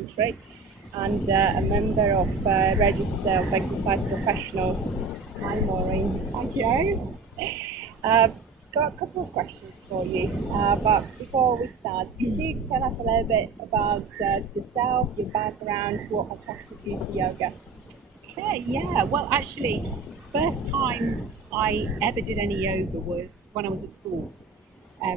country and a member of Register of Exercise Professionals. Hi Maureen. Hi Joe. Got a couple of questions for you, but before we start, could you tell us a little bit about yourself, your background, what attracted you to yoga? Okay, yeah. Well, actually, first time I ever did any yoga was when I was at school.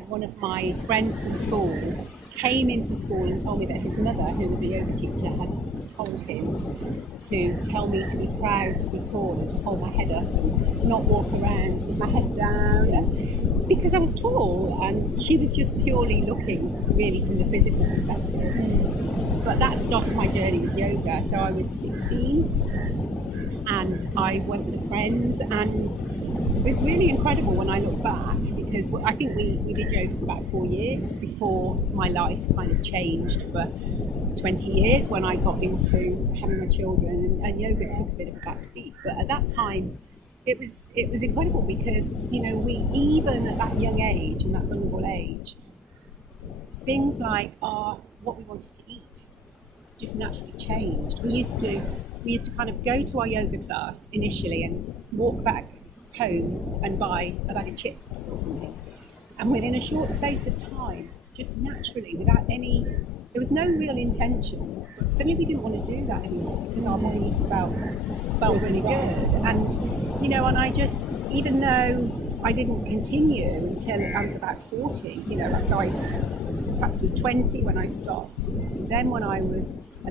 One of my friends from school came into school and told me that his mother, who was a yoga teacher, had told him to tell me to be proud to be tall and to hold my head up and not walk around with my head down. Because I was tall, and she was just purely looking really from the physical perspective. But that started my journey with yoga. So I was 16 and I went with a friend, and it was really incredible when I look back, because I think we did yoga for about 4 years before my life kind of changed for 20 years when I got into having my children, and yoga took a bit of a back seat. But at that time, it was incredible because, we, even at that young age, in that vulnerable age, things like what we wanted to eat just naturally changed. We used to kind of go to our yoga class initially and walk back home and buy a bag of chips or something. And within a short space of time, just naturally, there was no real intention, but suddenly we didn't want to do that anymore because our bodies felt really good. And, and I just, even though I didn't continue until I was about 40, so I perhaps was 20 when I stopped. And then when I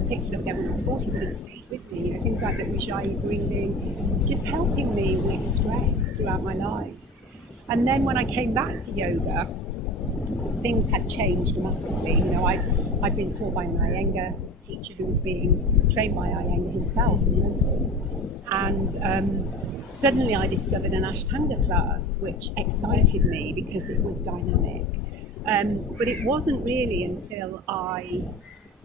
picked it up again when I was 40, but it stayed with me, things like the Ujjayi breathing, just helping me with stress throughout my life. And then when I came back to yoga, things had changed dramatically. I'd been taught by an Iyengar teacher who was being trained by Iyengar himself in London. And suddenly I discovered an Ashtanga class, which excited me because it was dynamic. But it wasn't really until I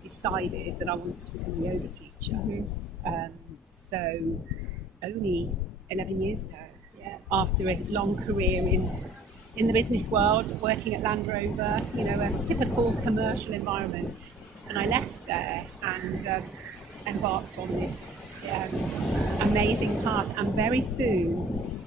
decided that I wanted to become a yoga teacher. So only 11 years ago, after a long career in the business world, working at Land Rover, a typical commercial environment. And I left there and embarked on this amazing path. And very soon,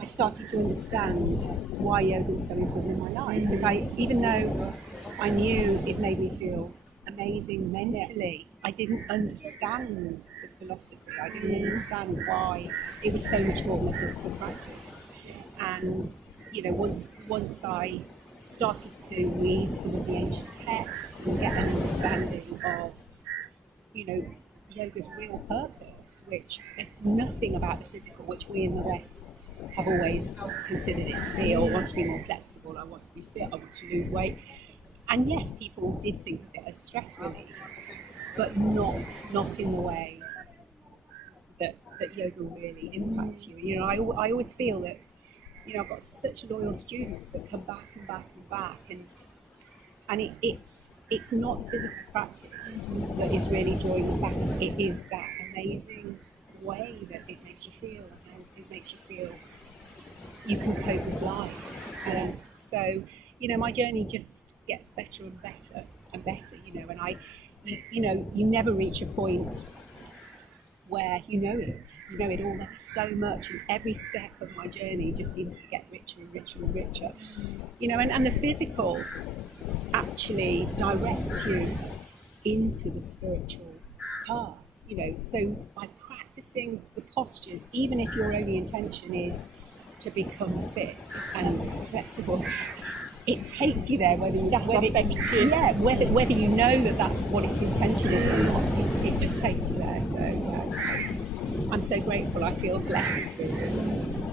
I started to understand why yoga was so important in my life. Because even though I knew it made me feel amazing mentally, I didn't understand the philosophy. I didn't understand why it was so much more than a physical practice. And once I started to read some of the ancient texts and get an understanding of, yoga's real purpose, which is nothing about the physical, which we in the West have always considered it to be, or want to be more flexible, I want to be fit, I want to lose weight. And yes, people did think of it as stress relief, but not in the way that yoga really impacts you. I always feel that, I've got such loyal students that come back and back and back, and it's not the physical practice that is really drawing them back. It is that amazing way that it makes you feel, and it makes you feel you can cope with life. And so, my journey just gets better and better and better, and you never reach a point where you know it all. There's so much, and every step of my journey just seems to get richer and richer and richer, and the physical actually directs you into the spiritual path, so by practicing the postures, even if your only intention is to become fit and flexible, it takes you there, whether you know that that's what its intention is or not. It just takes you there. So I'm so grateful. I feel blessed.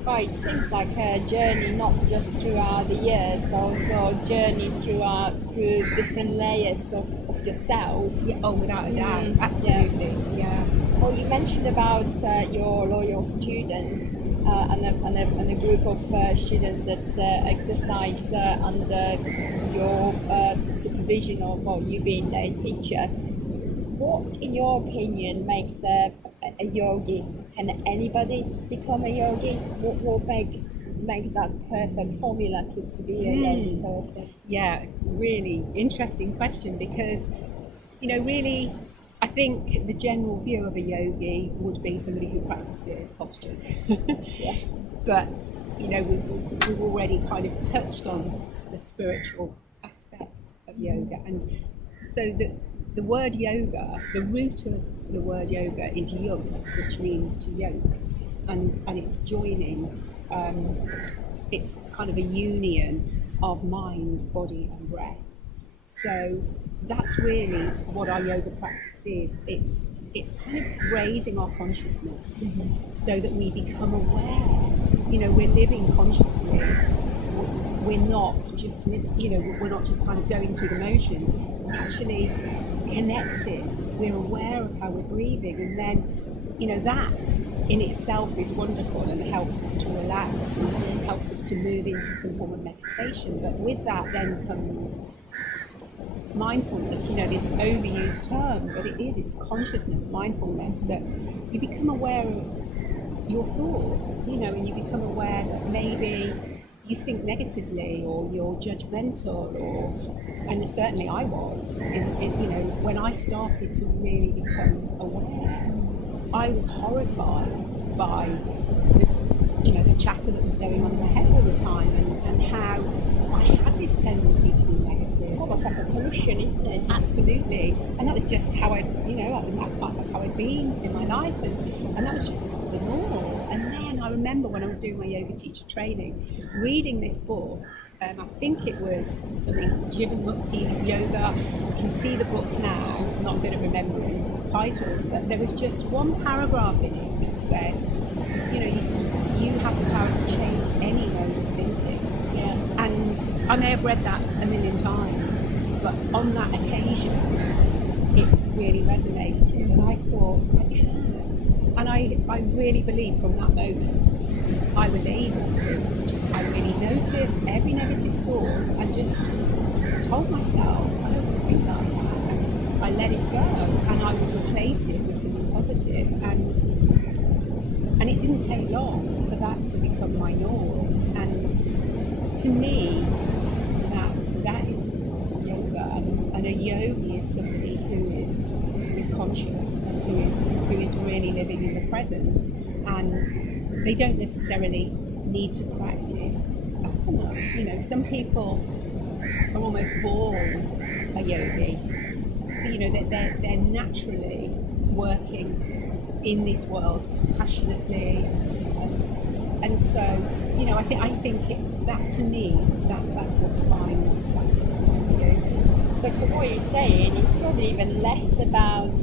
Right, it seems like a journey not just throughout the years, but also a journey through different layers of yourself. Yeah, without a doubt, absolutely. Yeah. Well, you mentioned about your loyal students and a group of students that exercise under your supervision, or you being their teacher. What, in your opinion, makes a yogi? Can anybody become a yogi? What makes that perfect formula to be a yogi person? Yeah, really interesting question, because really think the general view of a yogi would be somebody who practices postures. Yeah. But we've already kind of touched on the spiritual aspect of yoga, and so the word yoga, the root of the word yoga is yug, which means to yoke, and it's joining. It's kind of a union of mind, body, and breath. So that's really what our yoga practice is. It's kind of raising our consciousness so that we become aware. We're living consciously. We're not just we're not just kind of going through the motions. We're actually connected. We're aware of how we're breathing, and then that in itself is wonderful and helps us to relax and helps us to move into some form of meditation. But with that then comes mindfulness, this overused term, but it's consciousness, mindfulness, that you become aware of your thoughts, and you become aware that maybe you think negatively or you're judgmental, and certainly I was, when I started to really become aware, I was horrified by the chatter that was going on in my head all the time, and how I had this tendency to be negative. Almost like a pollution, isn't it? Absolutely. And that was just how that's how I'd been in my life, and that was just the normal. And then I remember when I was doing my yoga teacher training, reading this book. I think it was something Jivan Mukti Yoga. I can see the book now. I'm not good at remembering titles, but there was just one paragraph in it that said, you have the power to change any mode of thinking. Yeah. And I may have read that a million times, but on that occasion, it really resonated, and I thought, I can. And I really believe from that moment, I was able to I really noticed every negative thought and just told myself, I don't want to think like that, and I let it go, and I would replace it with something positive, and it didn't take long for that to become my norm. And to me, that is yoga, and a yogi is somebody who is conscious and who is really living in the present, and they don't necessarily need to practice asana. Some people are almost born a yogi. They're naturally working in this world passionately, and so I think that to me that's what defines yoga. So from what you're saying, it's probably even less about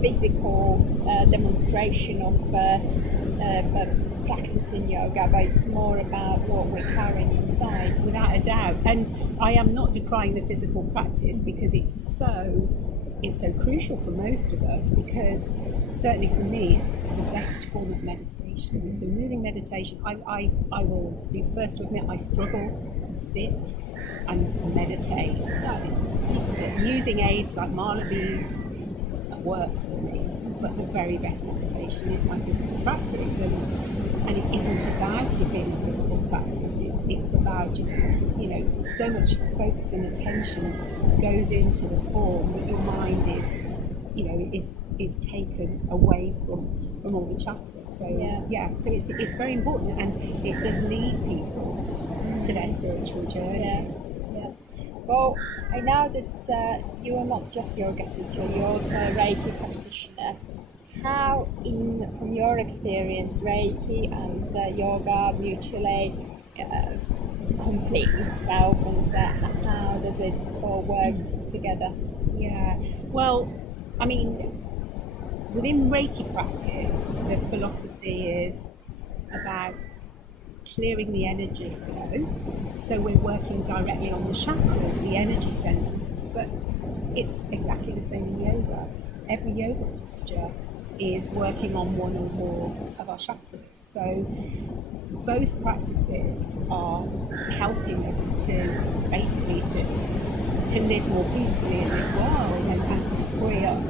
physical demonstration of practicing yoga, but it's more about what we're carrying inside. Without a doubt. And I am not decrying the physical practice, because it's so crucial for most of us, because certainly for me it's the best form of meditation. It's a moving meditation. I will be the first to admit I struggle to sit and meditate. Using aids like mala beads work for me, but the very best meditation is my physical practice, and it isn't about it being a physical practice. It's about just so much focus and attention goes into the form that your mind is taken away from all the chatter. So so it's very important, and it does lead people to their spiritual journey. Yeah. Well, I know that you are not just yoga teacher, you're also a Reiki practitioner. How, from your experience, Reiki and yoga mutually complete itself, and how does it all work together? Yeah, well, I mean, within Reiki practice, the philosophy is about clearing the energy flow. So we're working directly on the chakras, the energy centers, but it's exactly the same in yoga. Every yoga posture is working on one or more of our chakras. So both practices are helping us to basically to live more peacefully in this world, and to free up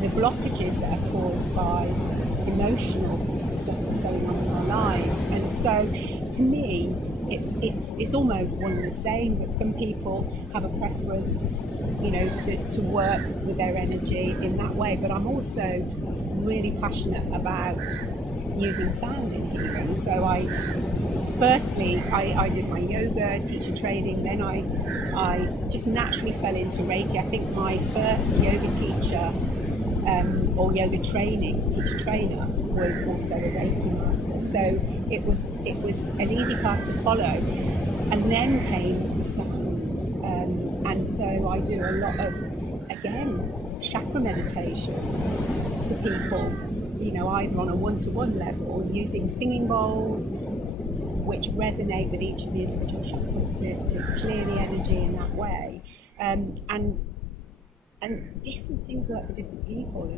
the blockages that are caused by emotional stuff that's going on in our lives. And so to me, it's almost one and the same, but some people have a preference, you know, to work with their energy in that way. But I'm also really passionate about using sound in healing. So I did my yoga teacher training, then I just naturally fell into Reiki. I think my first yoga teacher or yoga teacher trainer was also a Reiki master. So it was an easy path to follow. And then came the sound. And so I do a lot of, again, chakra meditations for people, you know, either on a one-to-one level, using singing bowls, which resonate with each of the individual chakras to clear the energy in that way. And different things work for different people,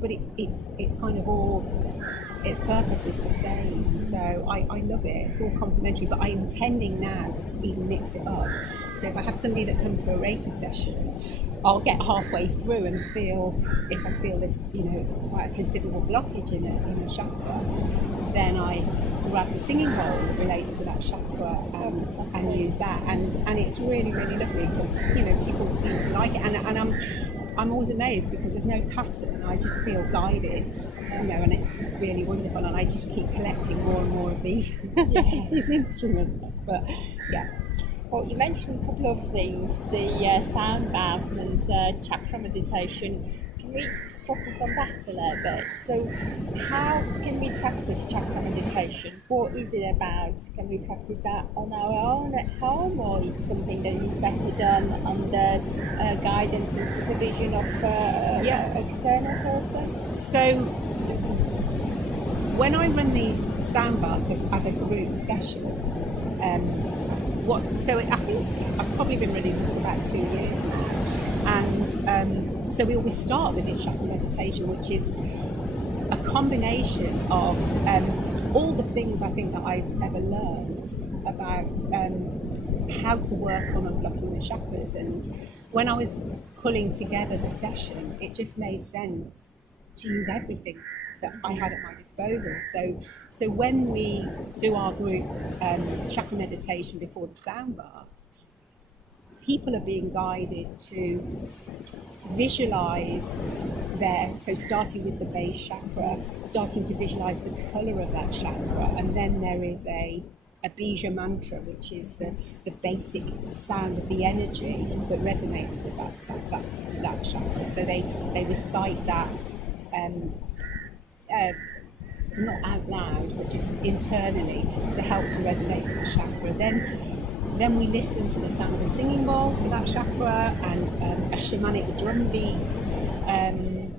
but it's kind of all, its purpose is the same. So I love it. It's all complementary, but I'm intending now to even mix it up. So if I have somebody that comes for a Reiki session, I'll get halfway through and if I feel this, you know, quite a considerable blockage in a chakra, then I grab the singing bowl that relates to that chakra and use that. And it's really, really lovely because, you know, people seem to like it. And I'm always amazed because there's no pattern. I just feel guided, you know, and it's really wonderful. And I just keep collecting more and more of these, these instruments. But yeah. Well, you mentioned a couple of things, the sound baths and chakra meditation. Can we just focus on that a little bit? So how can we practice chakra meditation? What is it about? Can we practice that on our own at home, or it's something that is better done under guidance and supervision of an external person? So when I run these sound baths as a group session, I think I've probably been running for about 2 years now, and so we always start with this chakra meditation, which is a combination of all the things I think that I've ever learned about how to work on unblocking the chakras. And when I was pulling together the session, it just made sense to use everything that I had at my disposal. So when we do our group chakra meditation before the sound bath, people are being guided to visualize so starting with the base chakra, starting to visualize the color of that chakra, and then there is a bija mantra, which is the basic sound of the energy that resonates with that chakra. So they recite that not out loud, but just internally to help to resonate with the chakra. Then we listen to the sound of a singing bowl for that chakra and a shamanic drum beat. I'm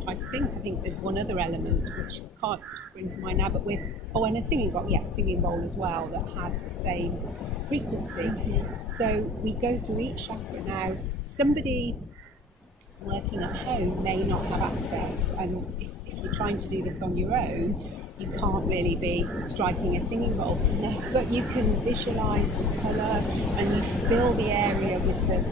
trying to think. I think there's one other element which I can't bring to mind now, but and a singing bowl. Yes, singing bowl as well that has the same frequency. Mm-hmm. So we go through each chakra. Now, somebody working at home may not have access, and if you're trying to do this on your own, you can't really be striking a singing bowl. No. But you can visualize the colour and you fill the area with the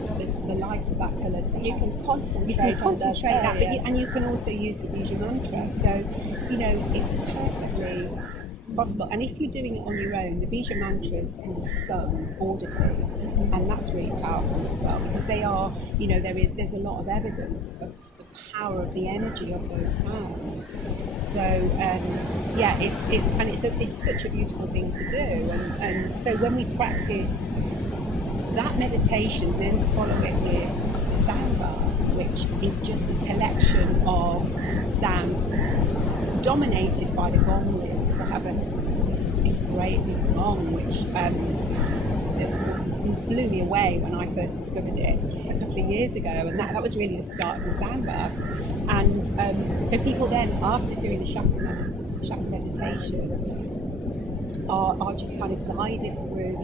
light of that colour. You can concentrate that, and you can also use the bija mantra. So, you know, it's perfectly possible. And if you're doing it on your own, the bija mantras can be sung audibly, and that's really powerful as well, because they are, you know, there's a lot of evidence of the power of the energy of those sounds. So it's such a beautiful thing to do. And so when we practice that meditation, then follow it with the sound bath, which is just a collection of sounds dominated by the gong wheel. So I have this great big gong, which it blew me away when I first discovered it a couple of years ago, and that was really the start of the sound baths. And so people then, after doing the chakra meditation, are just kind of guided through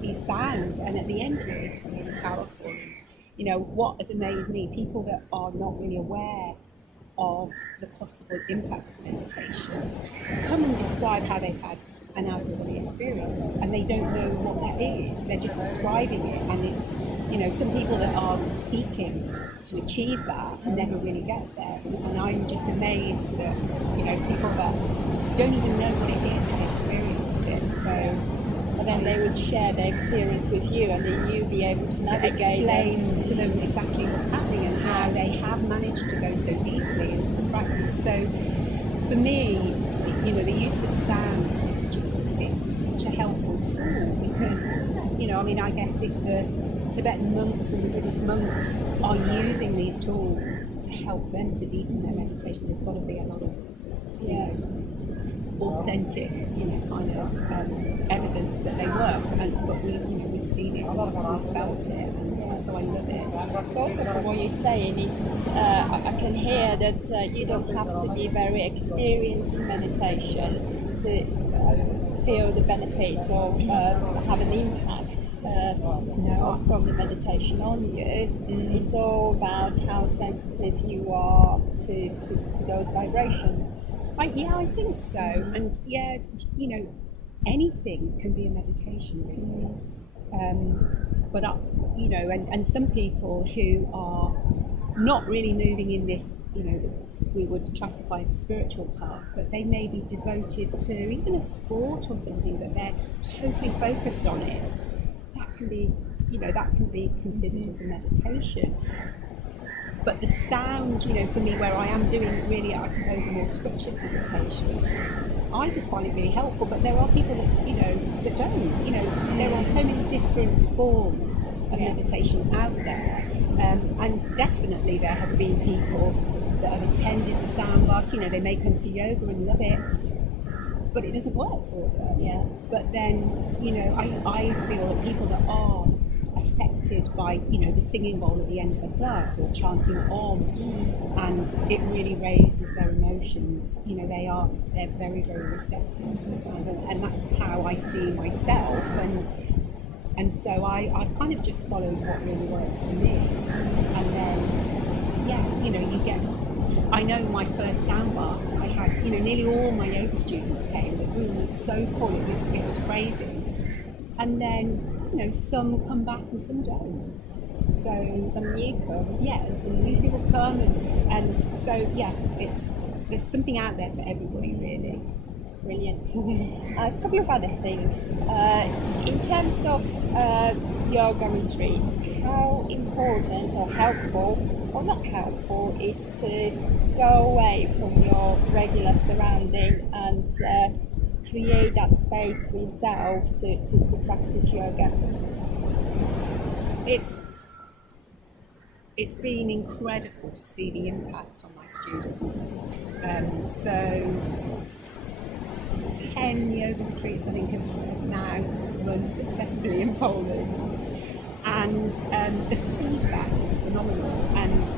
these sounds, and at the end of it, it's really powerful. And, you know, what has amazed me, people that are not really aware of the possible impact of meditation come and describe how they've had an out-of-body experience, and they don't know what that is. They're just describing it, and it's, you know, some people that are seeking to achieve that never really get there. And I'm just amazed that, you know, people that don't even know what it is have experienced it. So and they would share their experience with you, and then you be able to navigate explain to them exactly what's happening and how they have managed to go so deeply into the practice. So for me, the use of sound is it's such a helpful tool, because I guess if the Tibetan monks and the Buddhist monks are using these tools to help them to deepen their meditation, there's got to be a lot of authentic, kind of evidence that they work. But we've seen it, we've felt it, and so I love it. So also from what you're saying, I can hear that you don't have to be very experienced in meditation to feel the benefits of have an impact from the meditation on you. It's all about how sensitive you are to those vibrations. I think so. And anything can be a meditation, really. But and some people who are not really moving in this, that we would classify as a spiritual path, but they may be devoted to even a sport or something, that they're totally focused on it. That can be considered as a meditation. But the sound, for me, where I am doing really, I suppose, a more structured meditation, I just find it really helpful. But there are people that, that don't. There are so many different forms of meditation out there. And definitely there have been people that have attended the sound baths. They may come to yoga and love it, but it doesn't work for them. Yeah. But then, I feel that people that are affected by, the singing bowl at the end of a class or chanting Om, and it really raises their emotions. They're very, very receptive to the sounds, and that's how I see myself. And so I've kind of just followed what really works for me. And then, you get. I know my first sound bath, I had, nearly all my yoga students came. The room was so full, it was crazy. And then, some come back and some don't. So some new come. Yeah, and some new people come, and so there's something out there for everybody, really. Brilliant. A couple of other things. In terms of yoga retreats, how important or helpful or not helpful is to go away from your regular surrounding and just create that space for yourself to practice yoga? It's been incredible to see the impact on my students. So 10 yoga retreats, I think, have now run successfully in Poland, and the feedback is phenomenal, and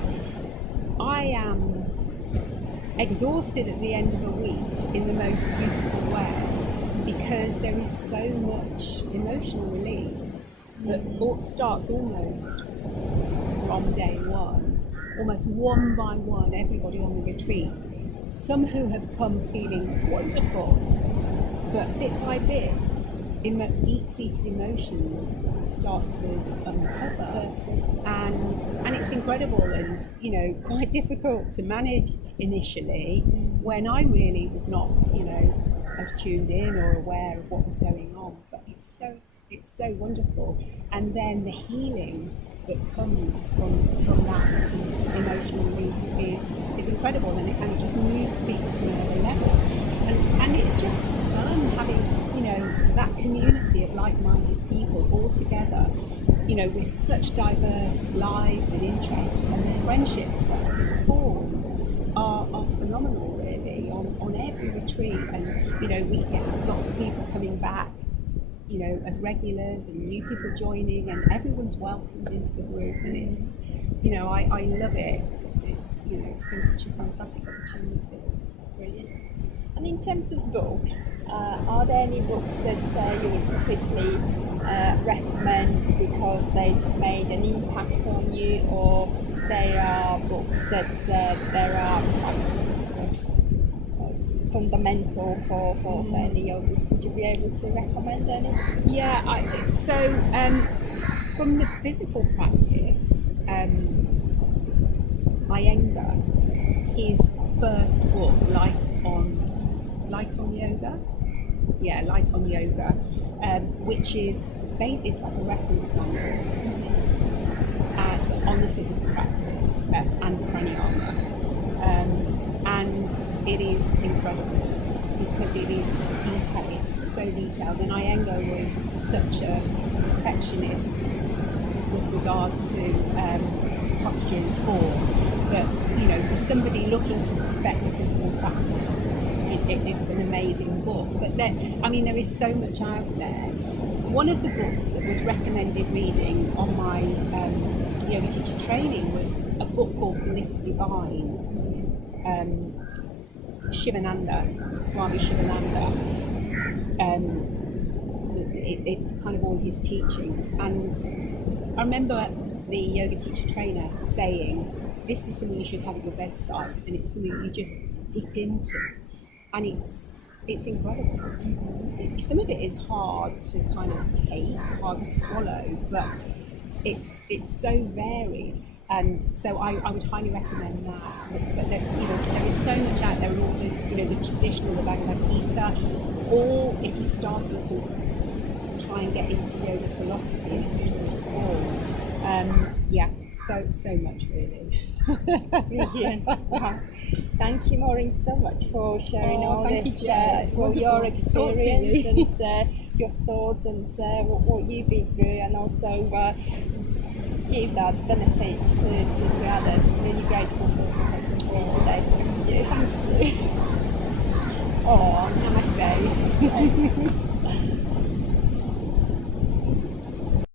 I am exhausted at the end of a week in the most beautiful way, because there is so much emotional release that starts almost from day one, almost one by one, everybody on the retreat. Some who have come feeling wonderful, but bit by bit, deep-seated emotions start to uncover, and it's incredible, and quite difficult to manage initially, when I really was not as tuned in or aware of what was going on. But it's so wonderful, and then the healing that comes from that emotional release is incredible, and it just moves people to another level, and it's just fun having that community of like-minded people all together, with such diverse lives and interests, and the friendships that have been formed are phenomenal, really, on every retreat. And we get lots of people coming back as regulars, and new people joining, and everyone's welcomed into the group, and it's I love it. It's it's been such a fantastic opportunity. Brilliant. And in terms of books, are there any books that you would particularly recommend because they made an impact on you, or they are books that are fundamental for any yogis? Would you be able to recommend any? Yeah, from the physical practice, Iyengar, his first book, Light on Yoga. Yeah, Light on Yoga. which is it's like a reference manual on the physical practice and pranayama, and it is incredible because it is detailed. It's so detailed, and Iyengar was such a perfectionist with regard to posture and form that, you know, for somebody looking to perfect the physical practice, it's an amazing book. But there is so much out there. One of the books that was recommended reading on my yoga teacher training was a book called Bliss Divine, Swami Shivananda. It's kind of all his teachings, and I remember the yoga teacher trainer saying, this is something you should have at your bedside, and it's something you just dip into, and it's incredible. Some of it is hard to kind of take, hard to swallow, but it's so varied, and so I would highly recommend that. But there is so much out there, and all the traditional, the Bhagavad Gita, or if you're starting to try and get into yoga philosophy and it's really small. So much really. Brilliant. Thank you, Maureen, so much for sharing all thank this, you, Jay. It's your wonderful to talk to you. experience and your thoughts and what you've been through, and also give that benefit to others. I'm really grateful for talking to you today. Thank you. Thank you. Oh, namaste.